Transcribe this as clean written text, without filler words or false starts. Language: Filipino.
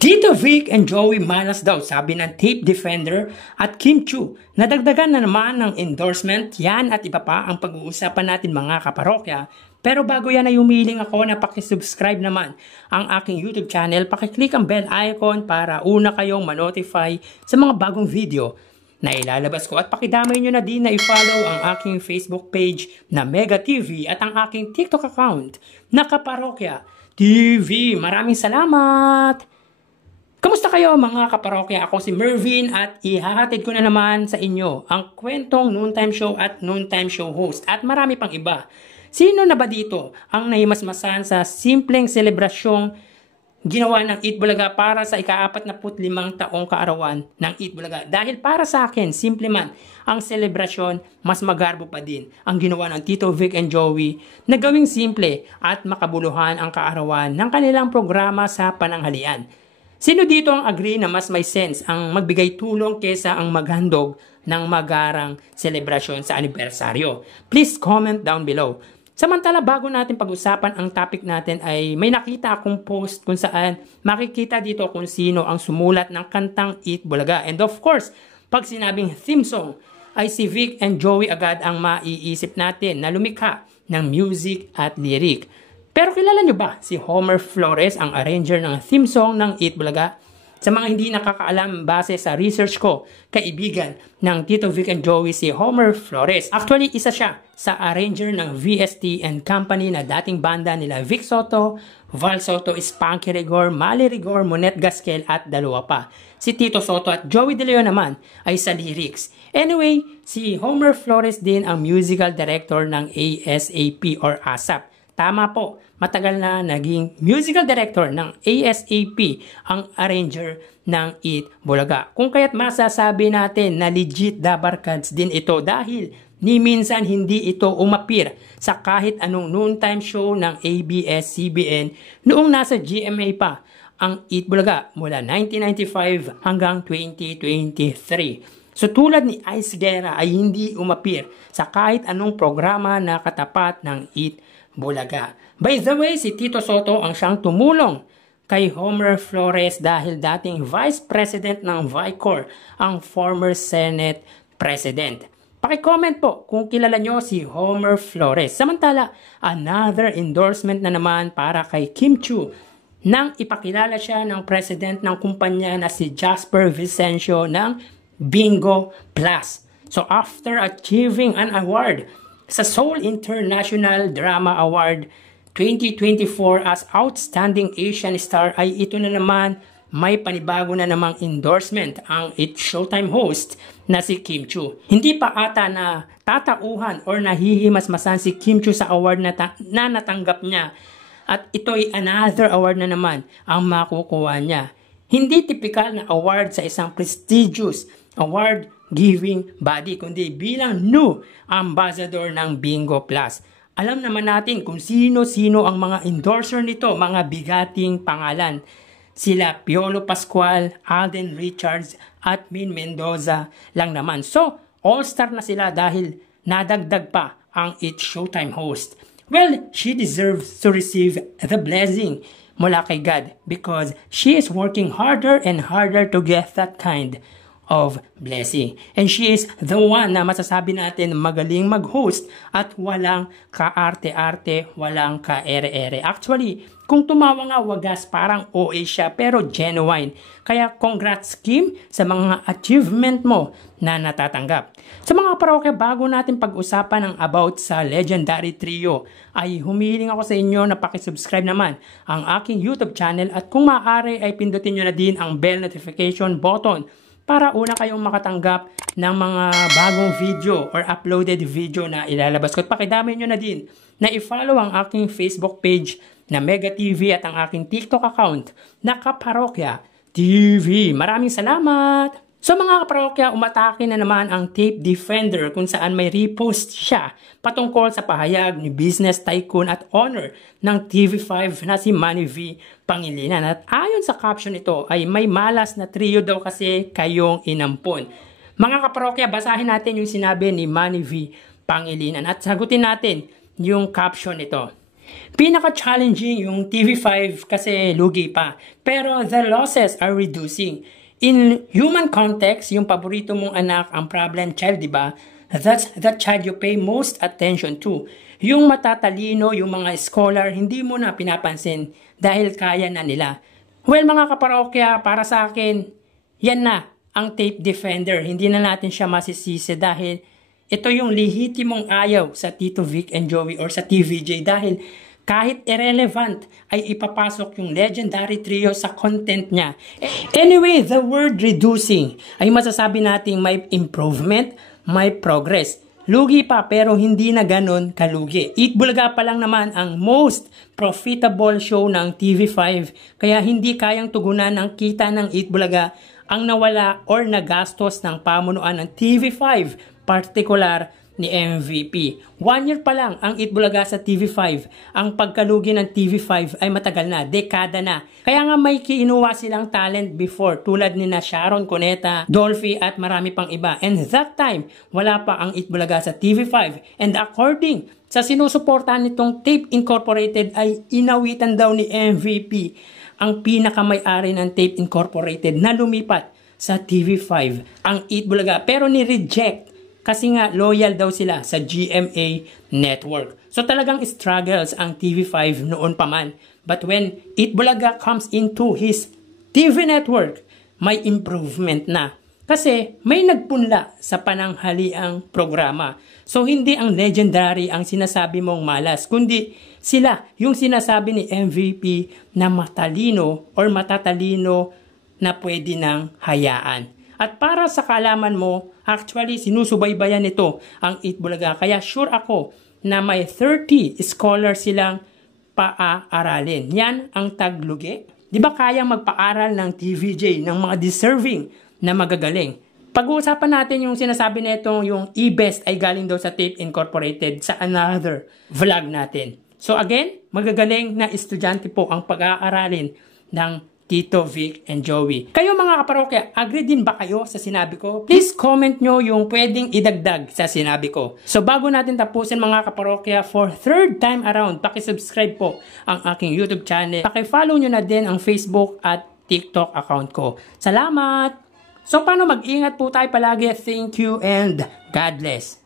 Tito Vic and Joey malas daw, sabi ng Tape Defender at Kim Chiu. Nadagdagan na naman ng endorsement, yan at iba pa ang pag-uusapan natin mga kaparokya. Pero bago yan ay humiling ako na pakisubscribe naman ang aking YouTube channel. Pakiclick ang bell icon para una kayong manotify sa mga bagong video na ilalabas ko. At pakidamay nyo na din na i-follow ang aking Facebook page na Mega TV at ang aking TikTok account na Kaparokya TV. Maraming salamat! Kamusta kayo mga kaparokya? Ako si Mervin at ihahatid ko na naman sa inyo ang kwentong Noontime Show at Noontime Show host at marami pang iba. Sino na ba dito ang nahimasmasan sa simpleng selebrasyong ginawa ng Eat Bulaga para sa ika-45 taong kaarawan ng Eat Bulaga? Dahil para sa akin, simple man ang selebrasyon, mas magarbo pa din ang ginawa ng Tito Vic and Joey na gawing simple at makabuluhan ang kaarawan ng kanilang programa sa pananghalian. Sino dito ang agree na mas may sense ang magbigay tulong kesa ang maghandog ng magarang selebrasyon sa anibersaryo? Please comment down below. Samantala, bago natin pag-usapan ang topic natin ay may nakita akong post kung saan makikita dito kung sino ang sumulat ng kantang Eat Bulaga. And of course, pag sinabing theme song ay si Vic and Joey agad ang maiisip natin na lumikha ng music at lyric. Pero kilala nyo ba si Homer Flores, ang arranger ng theme song ng Eat Bulaga? Sa mga hindi nakakaalam, base sa research ko, kaibigan ng Tito Vic and Joey si Homer Flores. Actually, isa siya sa arranger ng VST and Company na dating banda nila Vic Soto, Val Soto, Spanky Rigor, Mali Rigor, Monet Gasquel at dalawa pa. Si Tito Soto at Joey De Leon naman ay sa lyrics. Anyway, si Homer Flores din ang musical director ng ASAP or ASAP. Tama po, matagal na naging musical director ng ASAP ang arranger ng Eat Bulaga. Kung kaya't masasabi natin na legit dabarkads din ito dahil ni minsan hindi ito umapir sa kahit anong noontime show ng ABS-CBN noong nasa GMA pa ang Eat Bulaga mula 1995 hanggang 2023. So tulad ni Ice Guerra ay hindi umapir sa kahit anong programa na katapat ng Eat Bulaga. By the way, si Tito Soto ang siyang tumulong kay Homer Flores dahil dating Vice President ng Vicor, ang former Senate President. Paki-comment po kung kilala nyo si Homer Flores. Samantala, another endorsement na naman para kay Kim Chiu nang ipakilala siya ng President ng kumpanya na si Jasper Vicencio ng Bingo Plus. So after achieving an award sa Seoul International Drama Award 2024 as Outstanding Asian Star ay ito na naman may panibago na namang endorsement ang It's Showtime host na si Kim Chiu. Hindi pa ata na tatauhan or nahihimasmasan si Kim Chiu sa award na natanggap niya at ito'y another award na naman ang makukuha niya. Hindi typical na award sa isang prestigious award giving body, kundi bilang new ambassador ng Bingo Plus. Alam naman natin kung sino-sino ang mga endorser nito, mga bigating pangalan. Sila Piolo Pascual, Alden Richards, at Min Mendoza lang naman. So, all-star na sila dahil nadagdag pa ang It's Showtime host. Well, she deserves to receive the blessing mula kay God because she is working harder and harder to get that kind of blessing. And she is the one na masasabi natin magaling mag-host at walang kaarte-arte, walang ka-ere-ere. Actually, kung tumawa nga wagas, parang OA siya pero genuine. Kaya congrats Kim sa mga achievement mo na natatanggap. Sa mga parokya, bago natin pag-usapan ang about sa legendary trio, ay humihiling ako sa inyo na pakisubscribe naman ang aking YouTube channel at kung maaari ay pindutin nyo na din ang bell notification button para una kayong makatanggap ng mga bagong video or uploaded video na ilalabas ko. At pakidami nyo na din na i-follow ang aking Facebook page na Mega TV at ang aking TikTok account na Kaparokya TV. Maraming salamat! So mga kaparokya, umatake na naman ang Tape Defender kung saan may repost siya patungkol sa pahayag ni business tycoon at owner ng TV5 na si Manny V. Pangilinan. At ayon sa caption ito ay may malas na trio daw kasi kayong inampon. Mga kaparokya, basahin natin yung sinabi ni Manny V. Pangilinan at sagutin natin yung caption nito. Pinaka-challenging yung TV5 kasi lugi pa. Pero the losses are reducing. In human context, yung paborito mong anak ang problem child, di ba? That's the child you pay most attention to. Yung matatalino, yung mga scholar, hindi mo na pinapansin dahil kaya na nila. Well, mga kaparokya, para sa akin, yan na ang tape defender. Hindi na natin siya masisisi dahil ito yung lehitimong ayaw sa Tito Vic and Joey or sa TVJ dahil kahit irrelevant ay ipapasok yung legendary trio sa content niya. Anyway, the word reducing ay masasabi nating may improvement, may progress. Lugi pa pero hindi na ganon kalugi. Eat Bulaga pa lang naman ang most profitable show ng TV5 kaya hindi kayang tugunan ng kita ng Eat Bulaga ang nawala or nagastos ng pamunuan ng TV5, particular ni MVP. 1 year pa lang ang Eat Bulaga sa TV5. Ang pagkalugi ng TV5 ay matagal na, dekada na. Kaya nga may kiinuwa silang talent before tulad ni na Sharon Cuneta, Dolphy at marami pang iba. And that time, wala pa ang Eat Bulaga sa TV5. And according sa sinusuportahan nitong Tape Incorporated ay inawitan daw ni MVP ang pinakamay-ari ng Tape Incorporated na lumipat sa TV5 ang Eat Bulaga pero ni-reject kasi nga loyal daw sila sa GMA network. So talagang struggles ang TV5 noon pa man. But when Eat Bulaga comes into his TV network, may improvement na. Kasi may nagpunla sa pananghaliang programa. So hindi ang legendary ang sinasabi mong malas, kundi sila yung sinasabi ni MVP na matalino or matatalino na pwede nang hayaan. At para sa kaalaman mo, actually sinusubaybayan nito ang Eat Bulaga. Kaya sure ako na may 30 scholars silang paaaralin. Yan ang taglugi. Di ba kayang magpaaral ng TVJ ng mga deserving na magagaling? Pag-uusapan natin yung sinasabi nitong yung e-best ay galing daw sa Tape Incorporated sa another vlog natin. So again, magagaling na estudyante po ang pag-aaralin ng Tito Vic and Joey. Kayo mga kaparokya, agree din ba kayo sa sinabi ko? Please comment nyo yung pwedeng idagdag sa sinabi ko. So bago natin tapusin mga kaparokya, for third time around, pakisubscribe po ang aking YouTube channel. Pakifollow nyo na din ang Facebook at TikTok account ko. Salamat! So paano mag-ingat po tayo palagi? Thank you and God bless.